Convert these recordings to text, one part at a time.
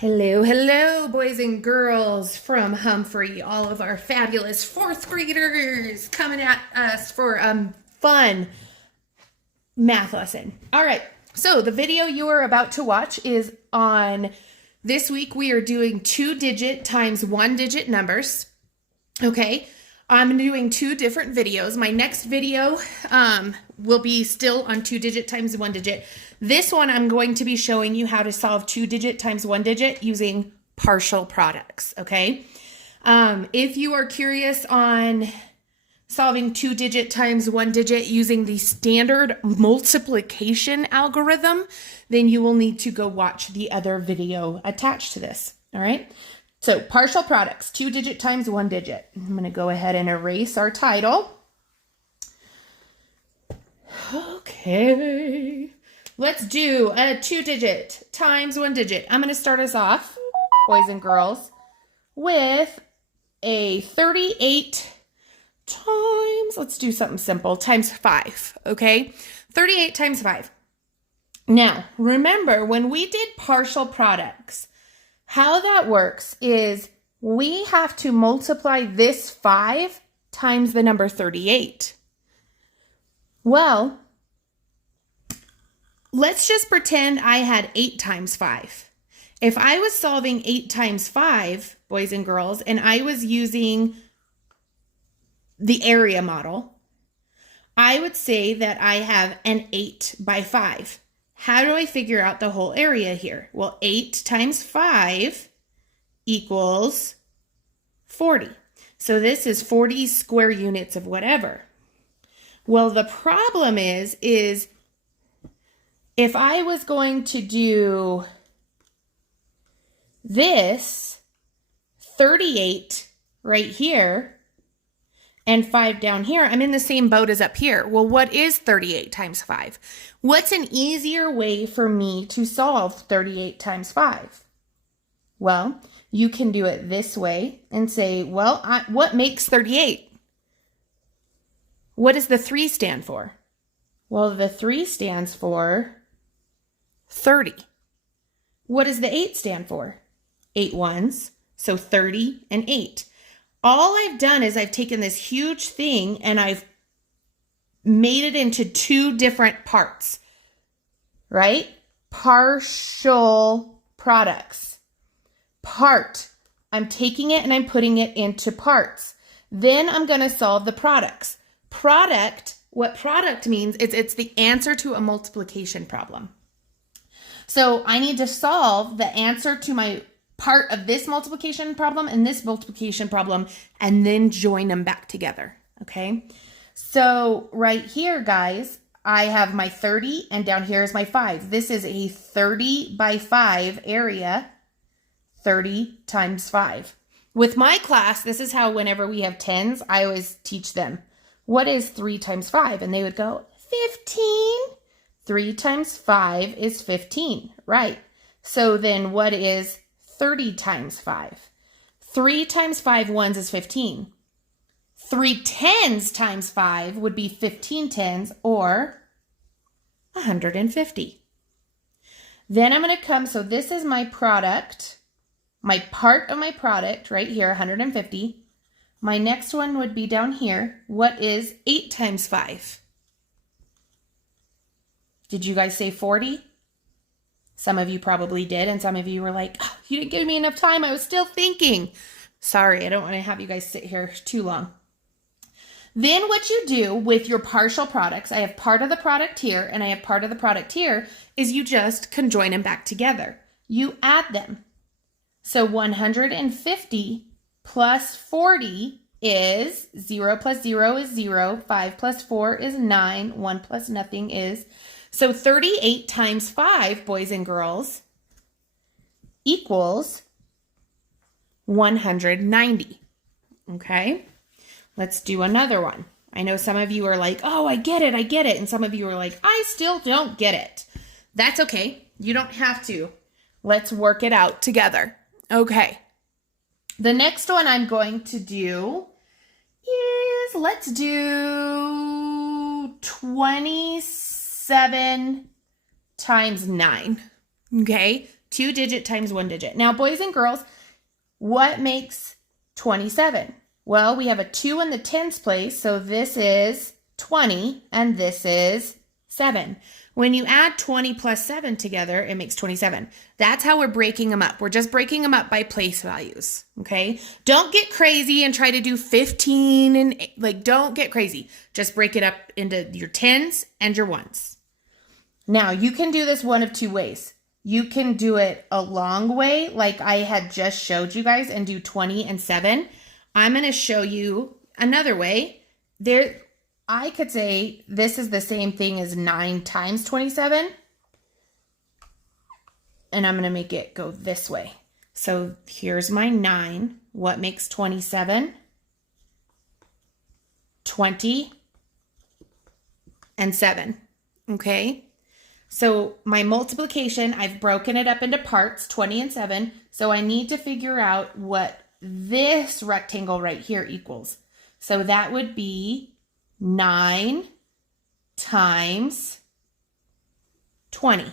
Hello, hello, boys and girls from Humphrey, all of our fabulous fourth graders coming at us for a fun math lesson. All right, so the video you are about to watch is on this week. We are doing 2-digit times 1-digit numbers. Okay, I'm doing two different videos. My next video will be still on 2-digit times 1-digit. This one, I'm going to be showing you how to solve 2-digit times 1-digit using partial products, okay? If you are curious on solving 2-digit times 1-digit using the standard multiplication algorithm, then you will need to go watch the other video attached to this, all right? So partial products, 2-digit times 1-digit. I'm going to go ahead and erase our title. Okay. Let's do a 2-digit times 1-digit. I'm going to start us off, boys and girls, with a 38 times, let's do something simple, times 5, okay? 38 times 5. Now, remember, when we did partial products, how that works is we have to multiply this 5 times the number 38. Well, let's just pretend I had 8 times 5. If I was solving 8 times 5, boys and girls, and I was using the area model, I would say that I have an 8 by 5. How do I figure out the whole area here? Well, 8 times 5 equals 40. So this is 40 square units of whatever. Well, the problem is if I was going to do this 38 right here and 5 down here, I'm in the same boat as up here. Well, what is 38 times 5? What's an easier way for me to solve 38 times 5? Well, you can do it this way and say, well, what makes 38? What does the 3 stand for? Well, the 3 stands for 30. What does the 8 stand for? 8 ones, so 30 and 8. All I've done is I've taken this huge thing and I've made it into two different parts, right? Partial products. Part, I'm taking it and I'm putting it into parts. Then I'm going to solve the products. Product, what product means is it's the answer to a multiplication problem. So I need to solve the answer to my part of this multiplication problem and this multiplication problem and then join them back together, okay? So right here, guys, I have my 30 and down here is my 5. This is a 30 by 5 area, 30 times 5. With my class, this is how whenever we have 10s, I always teach them, what is 3 times 5? And they would go, 15. 3 times 5 is 15, right? So then what is 30 times 5? 3 times 5 ones is 15. 3 tens times 5 would be 15 tens or 150. Then I'm going to come, so this is my product, my part of my product right here, 150. My next one would be down here. What is 8 times 5? Did you guys say 40? Some of you probably did, and some of you were like, oh, you didn't give me enough time. I was still thinking. Sorry, I don't want to have you guys sit here too long. Then what you do with your partial products, I have part of the product here and I have part of the product here, is you just conjoin them back together. You add them. So 150 plus 40 is 0 plus 0 is 0, 5 plus 4 is 9, 1 plus nothing is. So 38 times 5, boys and girls, equals 190. Okay, let's do another one. I know some of you are like, oh, I get it. And some of you are like, I still don't get it. That's okay. You don't have to. Let's work it out together. Okay. The next one I'm going to do is, let's do 27 times 9. Okay. 2-digit times 1-digit. Now, boys and girls, what makes 27? Well, we have a 2 in the tens place, so this is 20, and this is 7. When you add 20 plus 7 together, it makes 27. That's how we're breaking them up. We're just breaking them up by place values, okay? Don't get crazy and try to do 15 and don't get crazy. Just break it up into your tens and your ones. Now, you can do this one of two ways. You can do it a long way, like I had just showed you guys, and do 20 and 7. I'm going to show you another way. I could say this is the same thing as 9 times 27. And I'm going to make it go this way. So here's my 9. What makes 27? 20 and 7. Okay? So my multiplication, I've broken it up into parts, 20 and 7. So I need to figure out what this rectangle right here equals. So that would be 9 times 20.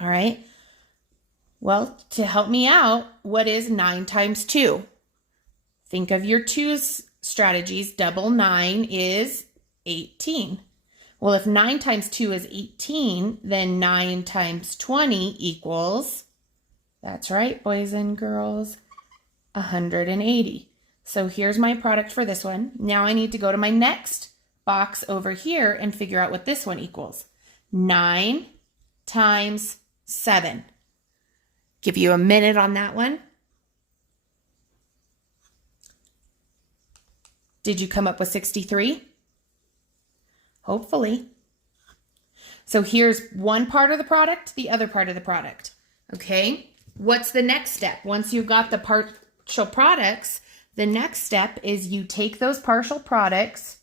All right. Well, to help me out, what is 9 times 2? Think of your 2's strategies. Double 9 is 18. Well, if 9 times 2 is 18, then 9 times 20 equals, that's right, boys and girls, 180. So here's my product for this one. Now I need to go to my next box over here and figure out what this one equals. 9 times 7. Give you a minute on that one. Did you come up with 63? Hopefully. So here's one part of the product, the other part of the product. Okay, what's the next step? Once you've got the partial products, the next step is you take those partial products,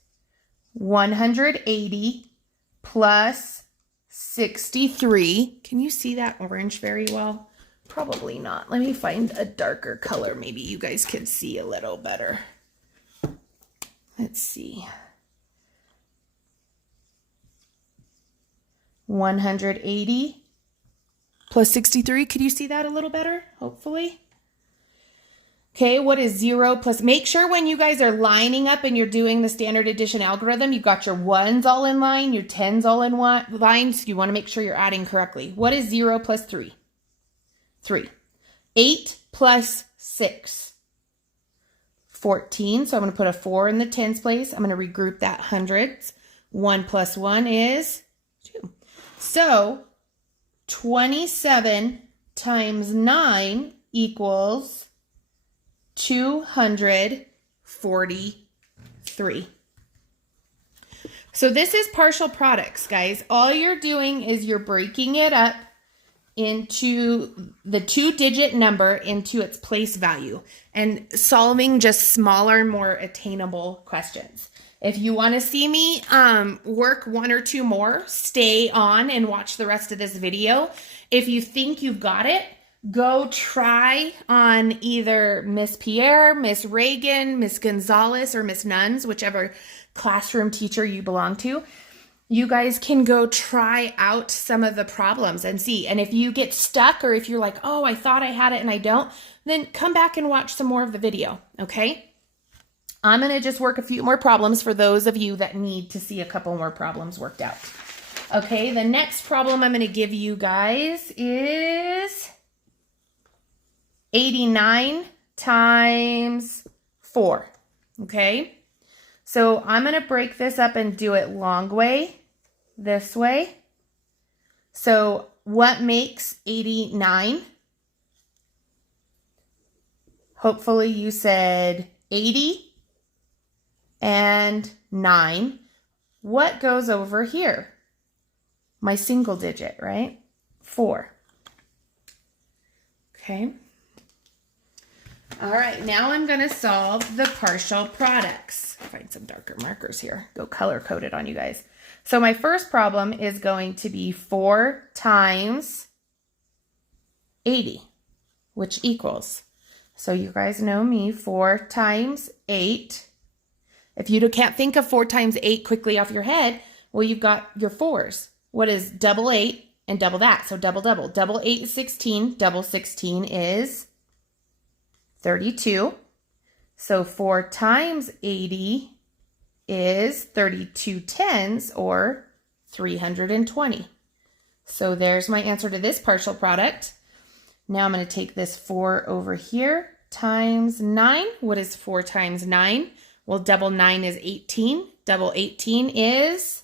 180 plus 63. Can you see that orange very well? Probably not. Let me find a darker color. Maybe you guys can see a little better. Let's see. 180 plus 63. Could you see that a little better? Hopefully. Okay, what is 0 plus? Make sure when you guys are lining up and you're doing the standard addition algorithm, you've got your ones all in line, your tens all in line. So you want to make sure you're adding correctly. What is 0 plus 3? 3. 8 plus 6. 14. So I'm going to put a 4 in the tens place. I'm going to regroup that hundreds. 1 plus 1 is 2. So 27 times 9 equals 243. So this is partial products, guys. All you're doing is you're breaking it up into the 2-digit number into its place value and solving just smaller, more attainable questions. If you want to see me work 1 or 2 more, stay on and watch the rest of this video. If you think you've got it, go try on either Miss Pierre, Miss Reagan, Miss Gonzalez, or Miss Nuns, whichever classroom teacher you belong to. You guys can go try out some of the problems and see. And if you get stuck, or if you're like, oh, I thought I had it and I don't, then come back and watch some more of the video, okay? I'm going to just work a few more problems for those of you that need to see a couple more problems worked out. Okay, the next problem I'm going to give you guys is 89 times 4, okay? So I'm going to break this up and do it long way, this way. So what makes 89? Hopefully you said 80 and 9. What goes over here? My single digit, right? 4. Okay. All right, now I'm going to solve the partial products. Find some darker markers here. Go color code it on you guys. So my first problem is going to be 4 times 80, which equals. So you guys know me, 4 times 8. If you can't think of 4 times 8 quickly off your head, well, you've got your 4s. What is double 8 and double that. So double, double. Double 8 is 16. Double 16 is 32. So 4 times 80 is 32 tens, or 320. So there's my answer to this partial product. Now I'm going to take this 4 over here times 9. What is 4 times 9? Well, double 9 is 18. Double 18 is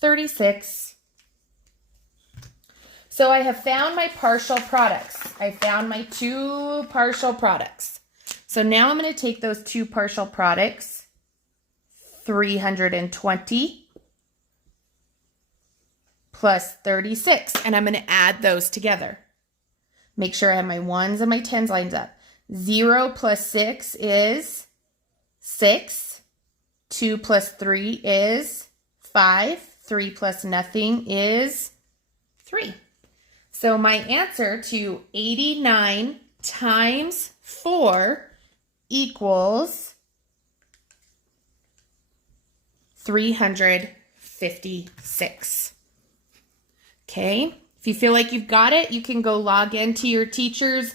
36. So I have found my partial products. I found my 2 partial products. So now I'm going to take those 2 partial products, 320 plus 36, and I'm going to add those together. Make sure I have my 1s and my 10s lined up. 0 plus 6 is 6. 2 plus 3 is 5. 3 plus nothing is 3. So my answer to 89 times 4 equals 356. Okay, if you feel like you've got it, you can go log into your teacher's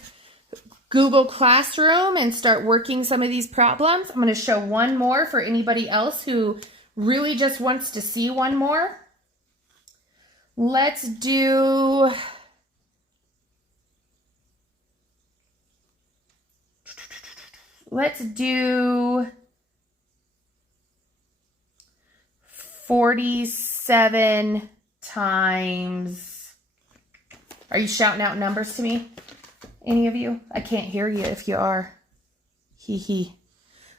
Google Classroom and start working some of these problems. I'm going to show one more for anybody else who really just wants to see one more. Let's do 47 times, are you shouting out numbers to me? Any of you? I can't hear you if you are. Hee hee.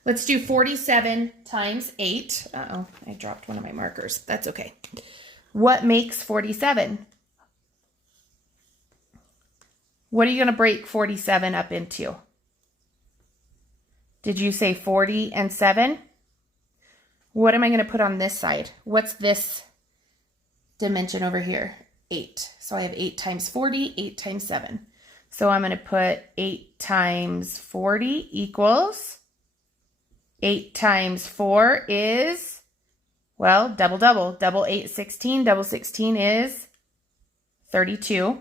Let's do 47 times 8. Uh-oh, I dropped one of my markers. That's okay. What makes 47? What are you going to break 47 up into? Did you say 40 and 7? What am I going to put on this side? What's this dimension over here? 8. So I have 8 times 40, 8 times 7. So I'm going to put 8 times 40 equals 8 times 4 is, well, double, double. Double 8 is 16. Double 16 is 32.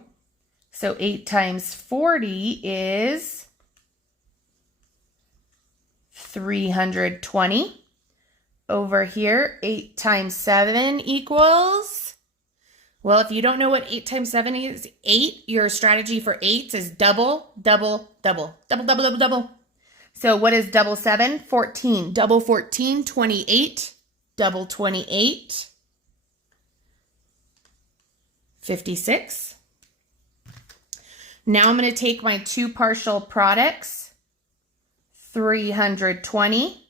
So 8 times 40 is 320. Over here, 8 times 7 equals, well, if you don't know what 8 times 7 is, 8, your strategy for 8s is double, double, double, double, double, double, double. So what is double 7? 14. Double 14, 28. Double 28, 56. Now I'm going to take my 2 partial products, 320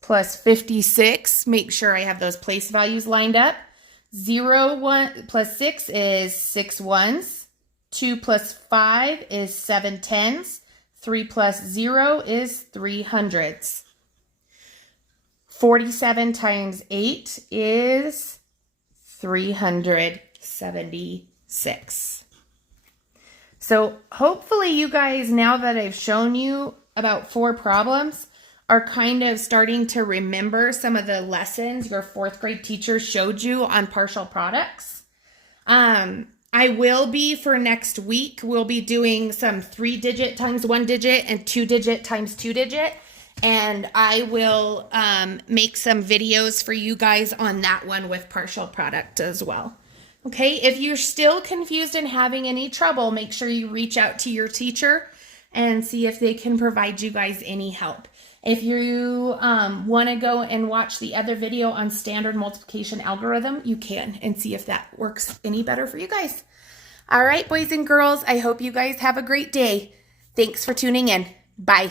plus 56. Make sure I have those place values lined up. 0, 1 plus 6 is 6 ones. 2 plus 5 is 7 tens. 3 plus 0 is 3 hundreds. 47 times 8 is 376. So hopefully you guys, now that I've shown you about 4 problems, are kind of starting to remember some of the lessons your 4th grade teacher showed you on partial products. I will be, for next week, we'll be doing some 3-digit times 1-digit and 2-digit times 2-digit. And I will make some videos for you guys on that one with partial product as well. Okay, if you're still confused and having any trouble, make sure you reach out to your teacher and see if they can provide you guys any help. If you want to go and watch the other video on standard multiplication algorithm, you can, and see if that works any better for you guys. All right, boys and girls, I hope you guys have a great day. Thanks for tuning in. Bye.